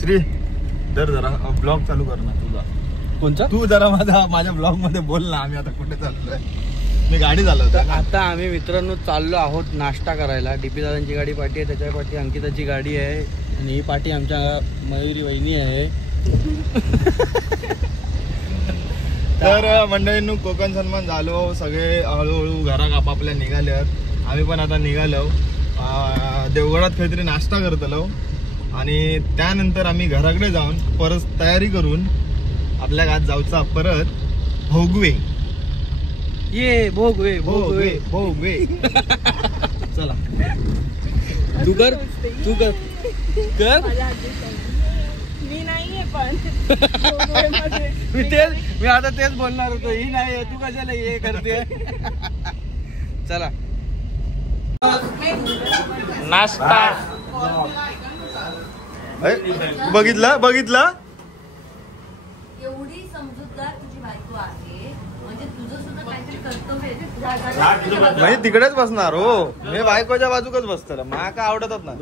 श्री तर जरा ब्लॉग चालू कर ना तुझा. कोणचा? तू जरा माझ्या ब्लॉग मध्ये बोल ना. आम्ही आता कुठे चाललोय? मी गाडी चालवतो. आता आम्ही मित्रांनो चाललो आहोत नाश्ता करायला. डीपी दादांची गाडी पाठी आहे, त्याच्या पाठी अंकिताची गाडी आहे आणि ही पाठी आमच्या मयुरी वहिनी आहे. तर मंडळींनो कोकण सन्मान झालो. सगळे हळूहळू घरात आपापल्या निघाल्यात. आम्ही पण आता निघालो. देवगडात काहीतरी नाश्ता करतलो आणि त्यानंतर आम्ही घराकडे जाऊन परत तयारी करून आपल्या गावात जाऊचा परत भोगवे. ये भोगवे भोगवे भोगवे. चला तू कर कर. मी नाहीये पण मी आता तेच बोलणार होतो. ही नाही तू कशाला हे करते. चला नाश्ता. बघितलं एवढी समजूतदार तुझी बायको आहे म्हणजे तुझं सुद्धा काहीतरी कर्तव्य आहे. म्हणजे तिकडेच बसणार हो. मी बायकोच्या बाजूकच बसतो. मला काय आवडतच ना.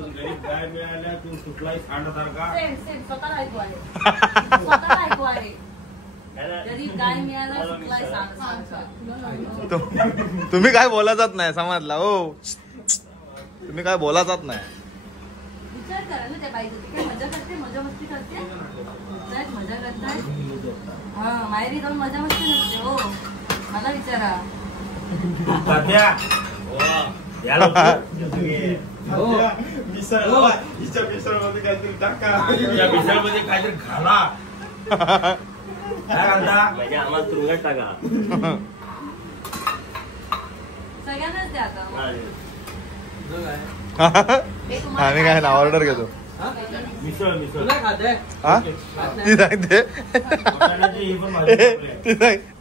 स्वतःला ऐकू आहे जरी काय मिळालं सुटलाय सांग. तुम्ही काय बोलायचाच नाही समजला हो. तुम्ही काय बोलायचाच नाही. विचार करा ना त्या बाईचं. काय मजा करते, मजा मस्ती करते. मजा करताय हा माहेरी जाऊन मजा मस्ती नसते हो. मला विचारा. काहीतरी घाला. आम्हाला तुरुंगात टाका. सगळ्यांनाच द्या आता. आम्ही काय ना ऑर्डर घेतो. मिसळ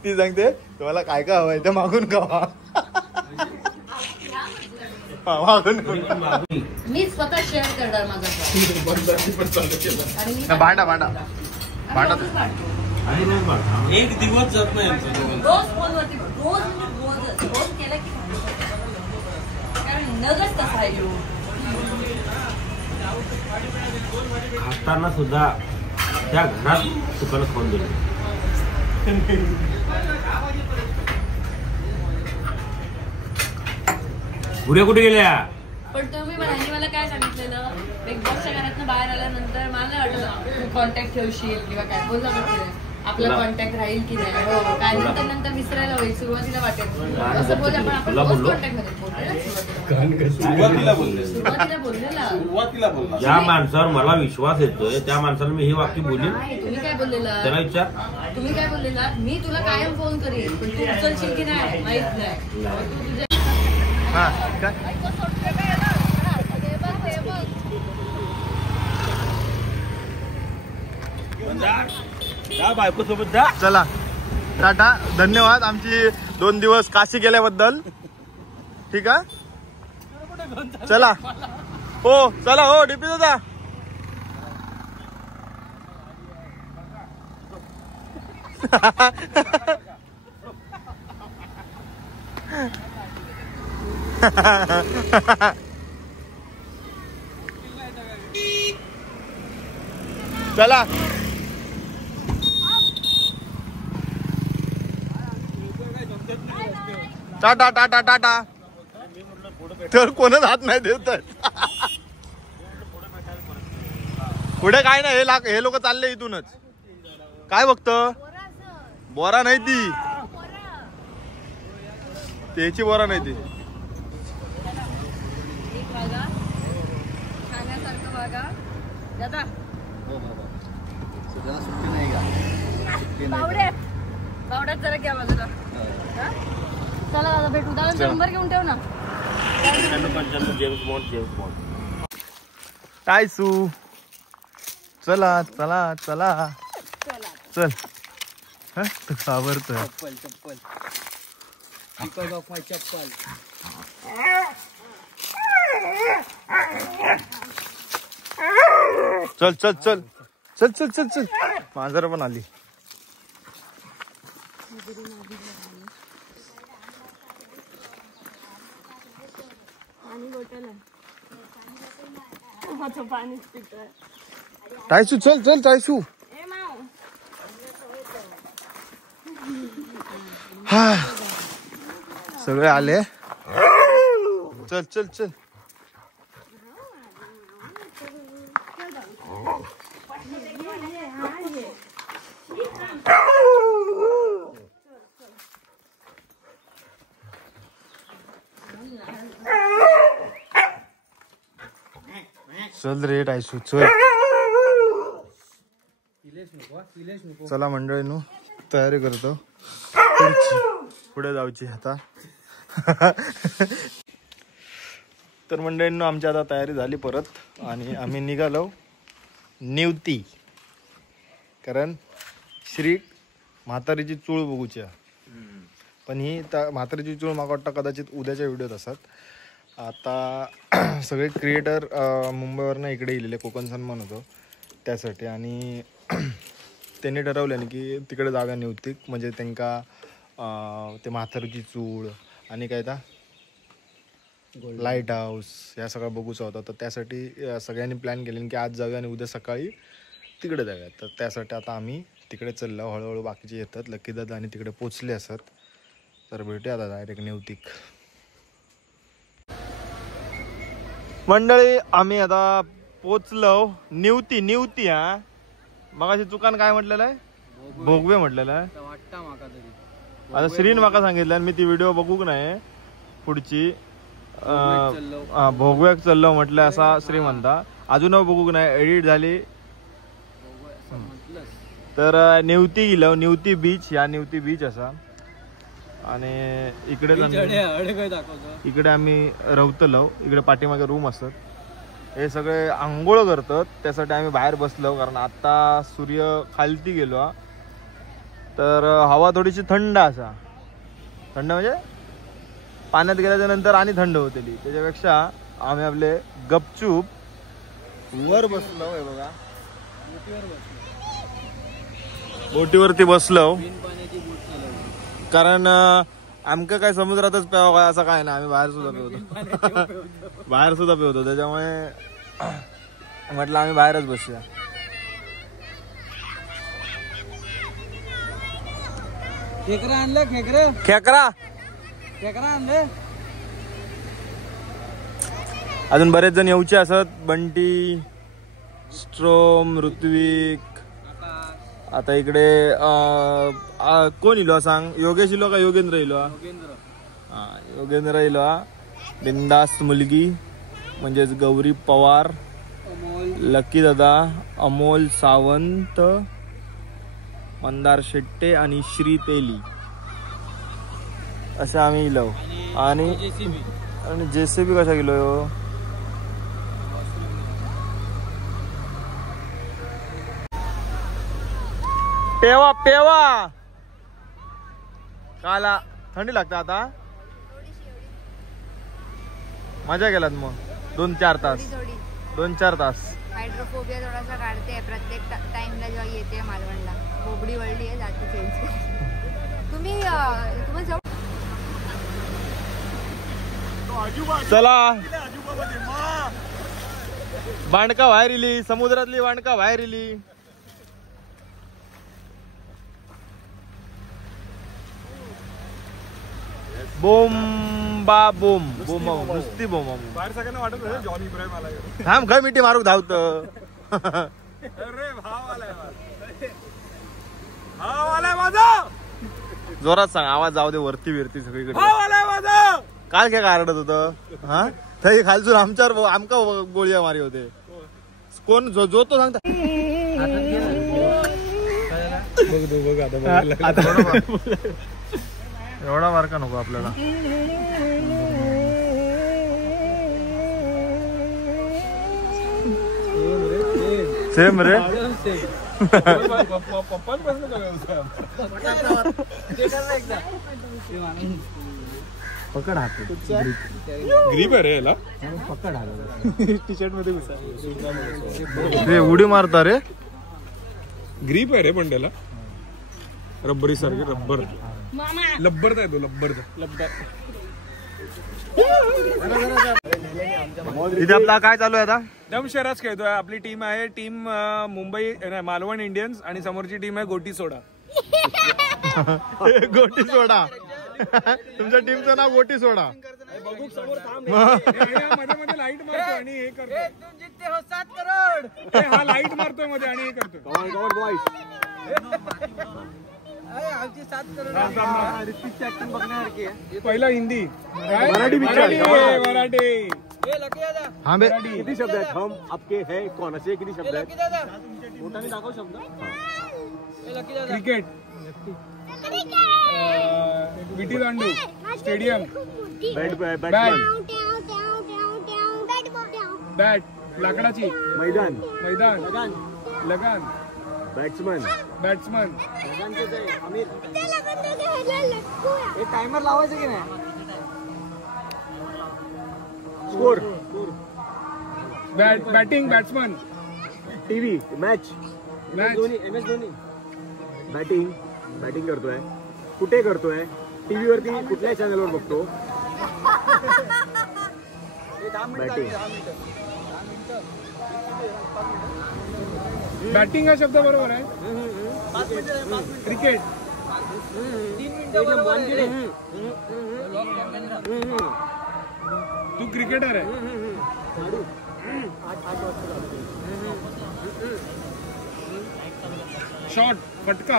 ती सांगते तुम्हाला काय काय हवंय ते मागून खावा. मी स्वतः शेअर करणार माझा भांडा एक दिवस जात नाही. रोज फोनवरती रोज केलं की कारण नगच कसा आहे. खाताना सुद्धा त्या घरात चुकानं खाऊन दिलं. पुढे कुठे गेल्या? पण तुम्ही मला काय सांगितलेलं बिग बॉसच्या घरातनं बाहेर आल्यानंतर मला नाही वाटलं कॉन्टॅक्ट ठेवशील किंवा काय बोलला आपला कॉन्टॅक्ट राहील की नाही. हो काय नंतर विसरायला होईल. सुरुवातीला वाटेल असं बोल आपण कॉन्टॅक्ट मध्ये सुरुवातीला बोललेला. ज्या माणसावर मला विश्वास येतोय त्या माणसाला मी हे वाक्य बोलली. तुम्ही काय बोललेला? त्याला विचार. तुम्ही काय बोललेला? मी तुला कायम फोन करीन पण तू उचलशील की नाही माहित नाही. बायको सोबत जा. चला टाटा. धन्यवाद आमची 2 दिवस काशी केल्याबद्दल. ठीक आहे चला हो. चला हो डीपी दादा. चला टाटा टाटा टाटा. तर कोणच हात नाही देत. पुढे काय नाही. हे लोक चालले इथूनच. काय बघत बोरा नाही ती. त्याची बोरा नाही ती. बावड्यात जरा घ्या बाजूला. चला दादा भेटू. दादा नंबर घेऊन ठेव ना. 95 जेम्स बॉन्ड. टायसू चला चला चला चल. तू घाबरतोय. चप्पल चल चल चल चल चल चल चल. मांजर पण आली. पाणी बॉटल आहे. पाणीच पितोय. टायसू चल चल टायसू. हा सगळे आले. चल चल चल. चल रे टायसू चल. चला मंडळींनो तयारी करतो पुढे जाऊची आता. तर मंडळींनो आमची आता तयारी झाली परत आणि आम्ही निघालो निवती. कारण श्री म्हातारीची चूळ बघूच्या. पण ही म्हातारीची चूळ मला वाटतं कदाचित उद्याच्या व्हिडिओत असतात. आता सगळे क्रिएटर मुंबईवरनं इकडे येलेले कोकण सन्मान होतो त्यासाठी. आणि त्यांनी ठरवलं की तिकडे जागा निवतीक म्हणजे त्यांना ते म्हातारीची चूळ आणि काय ता लाईट हाऊस या सगळं बघूचा होता. तर त्यासाठी सगळ्यांनी प्लॅन केले की आज जाऊया आणि उद्या सकाळी तिकडे जाऊया. तर त्यासाठी आता आम्ही तिकडे चाललो. हळूहळू बाकीचे येतात. लकी दादा आणि तिकडे पोचले असतात. तर भेटूया आता डायरेक्ट निवतीक. मंडळी आम्ही आता पोचलो निवती. निवती हा मगाशी चुकान काय म्हटलेलं आहे भोगवे म्हटलेलं आहे. आता श्रीन माका सांगितलं मी ती व्हिडिओ बघूक नाही पुढची. भोगव्याक चाललो म्हटलं असा श्री म्हणता. अजून बघूक नाही एडिट झाली. तर निवती गेलो. निवती बीच या निवती बीच असा. आणि इकडे आम्ही रवतलो. इकडे पाठीमागे रूम असतात. हे सगळे आंघोळ करतात त्यासाठी आम्ही बाहेर बसलो. कारण आता सूर्य खालती गेलो तर हवा थोडीशी थंड असा. थंड म्हणजे पाण्यात गेल्याच्या नंतर आणि थंड होतेली. त्याच्यापेक्षा आम्ही आपले गपचूप वर बसलो. हे बघा बोटीवरती बसलो. कारण आमका काय समुद्रातच प्यावं काय असं काय ना. आम्ही बाहेर सुद्धा पेवतो. बाहेर सुद्धा पेवतो. त्याच्यामुळे म्हटलं आम्ही बाहेरच बसूया. खेकडा आणलं. खेकडा खेकडा खेकडा आणलं. अजून बरेच जण येऊचे असत. बंटी स्ट्रोम ऋत्विक. आता इकडे कोण इलो सांग. योगेश इलो का योगेंद्र इलो. हा योगेंद्र इलो. बिंदास्त मुलगी म्हणजेच गौरी पवार, लकी दादा, अमोल सावंत, मंदार शेट्टे आणि श्री तेली असे आम्ही इलो. आणि जेसीबी कशा गेलो. पेवा पेवा काला थंडी लागते आता. मजा गेलात मग 2-4 तास. 2-4 तास हायड्रोफोबिया थोडासा काढते प्रत्येक टाइमला जेव्हा येते मालवणला. बोबडी वळली आहे जाती चेंज. तुम्ही तुम्हाला चला बांडका बाहेर इली. समुद्रातली बांडका बाहेर इली. बोंबा बोंब बोंब नुसती बोंब. बाहेर सगळ्यांना वाटत जॉन इब्राहिम आला. थांब काय मिठी मारूक धावत. जोरात सांग आवाज जाऊ दे. वरती विरती सगळीकडे. काल काय कारडत होत. हा थंय खालसून आमच्यावर आमका गोळ्या मारी होते. कोण जो तो सांगता. एवढा बारका नको आपल्याला. सेम रे. पकड हात ग्रीप आहे रे याला. पकड हात टी शर्ट मध्ये घुसा. उडी मारता रे. ग्रीप आहे रे पण त्याला रब्बरी सारखे. रब्बर लब्बर आहे तो. लब्बर इथे आपला काय चालू आहे आता. दमशराज खेळतोय. आपली टीम आहे टीम मुंबई नाही, मालवण इंडियन्स आणि समोरची टीम आहे गोटी सोडा. गोटी सोडा. तुमच्या टीमचं नाव गोटी सोडा. मध्ये मध्ये लाईट मारतो आणि हे करतो. 7 करोड हा लाईट मारतोय मध्ये आणि हे करतो. पहिला हिंदी मराठी मराठी. हा बे किती शब्द आहेत? हम आपके है कौन असे किती शब्द आहेत? मोठाने दाखव शब्द. क्रिकेट, विटी दांडू, स्टेडियम, बॅट्समॅन, बॅट लाकडाची, मैदान, लगान, बॅट्समन, बॅट्समन, टायमर लावायचं की नाही? Score, batting, batsman, TV, match, match, MS Dhoni. Batting करतोय. कुठे करतोय? टीव्ही वरती कुठल्या चॅनलवर बघतो? बॅटिंग. बॅटिंग हा शब्द बरोबर आहे. क्रिकेट, तू क्रिकेटर आहे. शॉट, फटका,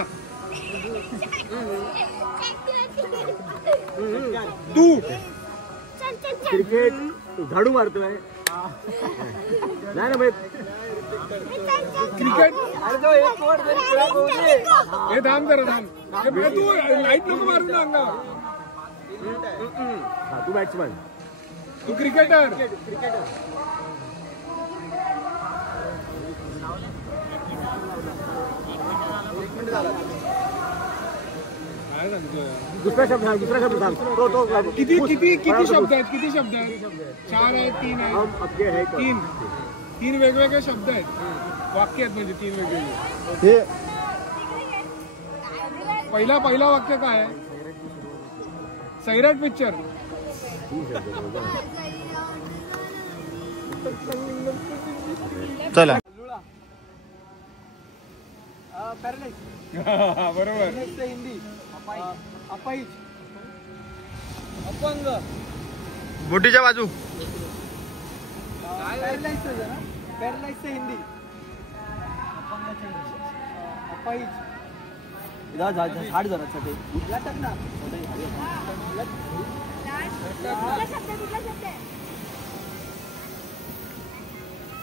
तू क्रिकेट झाडू मारतोय. नाही ना भाई. क्रिकेट. हे थांब जरा थांब. तू लाईट नको मारू ना अंगावर. तू बॅट्समन. तू क्रिकेटर. काय सांगतोय? दुसरा शब्द सांग. तो किती शब्द आहेत? किती शब्द आहेत? 4 आहेत, 3 आहेत. हम आपके है कौन. तीन वेगवेगळे शब्द आहेत. वाक्य आहेत म्हणजे 3 वेगवेगळे. हे पहिला वाक्य काय आहे? सैराट पिक्चर. चला बरोबर. हिंदी अपाहिज, अपंग, बोटीच्या बाजू. पॅरालाइजचं हिंदी अपाहिज. झाड जरा छोटे टाक ना.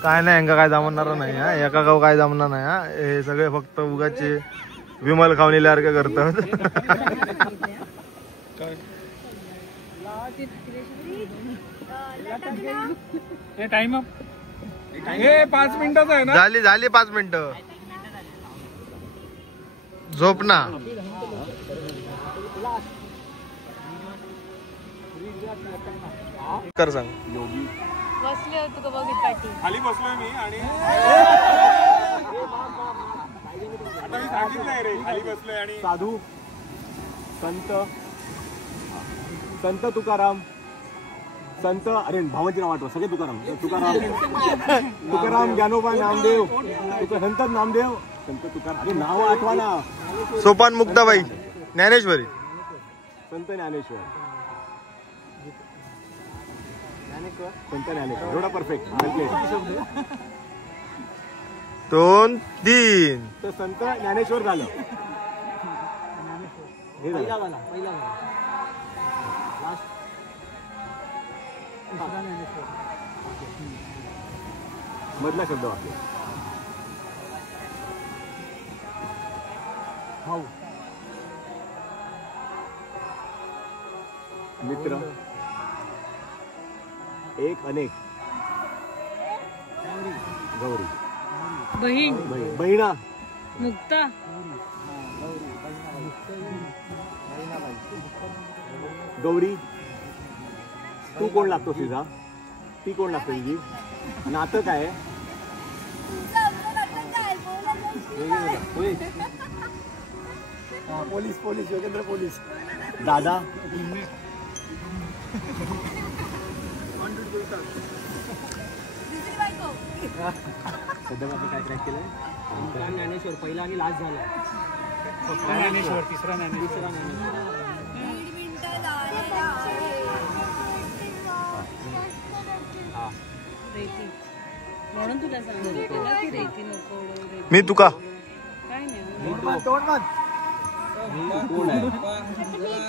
काय नाही यांका काय जमणार नाही हा. एका गाव काय जमणार नाही हा. हे सगळे फक्त उगाचे विमल खावणील्यासारखे करतात. Time up. हे 5 मिनिटाचं आहे ना. झाली 5 मिनिटं. झोप ना. कर सांग. बसले होतो का बघित पाठी. खाली बसलोय मी आणि आता मी सांगितलंय रे खाली बसलोय आणि साधू, संत तुकाराम, संत अरे भावांची नाव आठवा. सगळे तुकाराम, ज्ञानोबा, नामदेव, संत नामदेव, संत तुकाराम. अरे नाव आठवा ना. सोपान मुक्ताबाई, ज्ञानेश्वरी, संत ज्ञानेश्वर. संत ज्ञानेश्वर एवढा परफेक्ट. 2, 3. तर संत ज्ञानेश्वर झालं. हे झालं. मधला शब्द वाक्य. भाऊ, मित्र, एक, अनेक, गौरी, बहीण, बहिणा, मुक्ता, गौरी. तू कोण लागतो तुझा? ती कोण लागतो तुझी? नातं काय आहे? Police Yogendra police. दादा, सध्या आपण काय क्रॅक केलंय? ज्ञानेश्वर पहिला आणि लास्ट झाला. ज्ञानेश्वर तिसरा ज्ञानेश्वर. तिसरा ज्ञानेश्वर. म्हणून तुला सांगितलं ना की रेती नको. मी तुका काय नाही कोण आहे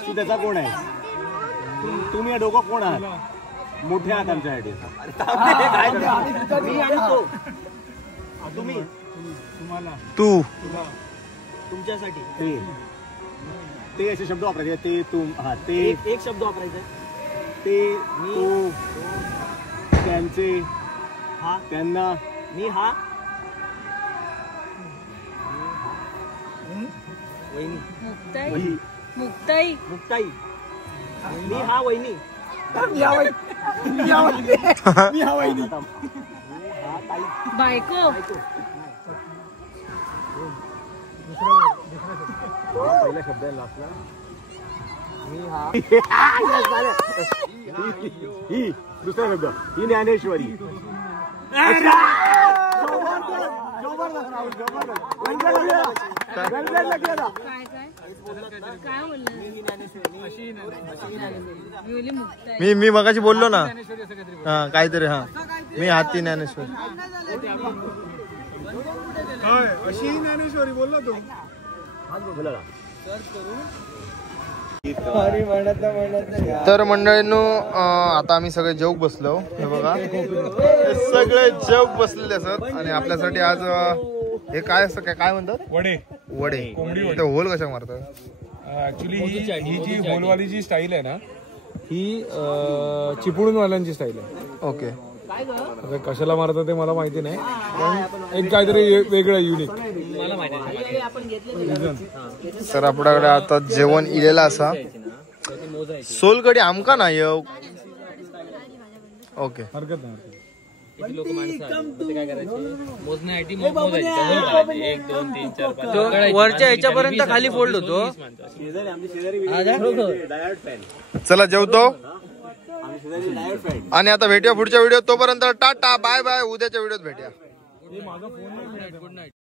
तू? त्याचा कोण आहे? तुम्ही दोघं कोण आहात? मोठ्या आहात आमच्यासाठी. मी आणि तो. तुम्ही तुम्हाला तू तुमच्यासाठी ते असे शब्द वापरायचे. ते तुम हा ते एक शब्द वापरायचा. ते तू त्यांचे हा त्यांना मी हा वहिनी मुक्ताई वही. मुक्ताई मुक्ताई मी हा वहिनी मी हा वहिनी. हा ताई बायको पहिला शब्द आहे लास्टला. मी हा ही दुसरा शब्द ही ज्ञानेश्वरी. काय काय काय बोलले मी बोलली मुक्ताई. मी मगाशी बोललो ना हा काहीतरी. हा मी हाती ज्ञानेश्वर. होय, अशी ज्ञानेश्वरी बोलला तू. तर मंडळींनो आता आम्ही सगळे जेवक बसलो. हे बघा हे सगळे जेवक बसलेले असत. आणि आपल्यासाठी आज हे काय असतं काय म्हणतात? वडे. वडे. कोंबडी वडे. ते होल कशा मारतात? ऍक्च्युली ही जी होलवाली जी स्टाईल आहे ना ही चिपळूणवाल्यांची स्टाईल आहे. ओके. आता कशाला मारतात ते मला माहिती नाही पण एक काहीतरी वेगळं युनिक. तर आपल्याकडे आता जेवण इलेला असा. सोलकडी आमका नाही येऊ. ओके. हरकत नाही. वरच्या ह्याच्यापर्यंत खाली फोल्ड होतो. चला जेवतो आणि आता भेटूया पुढच्या व्हिडिओ. तोपर्यंत टाटा बाय बाय. उद्याच्या व्हिडिओत भेटूया. माझा फोन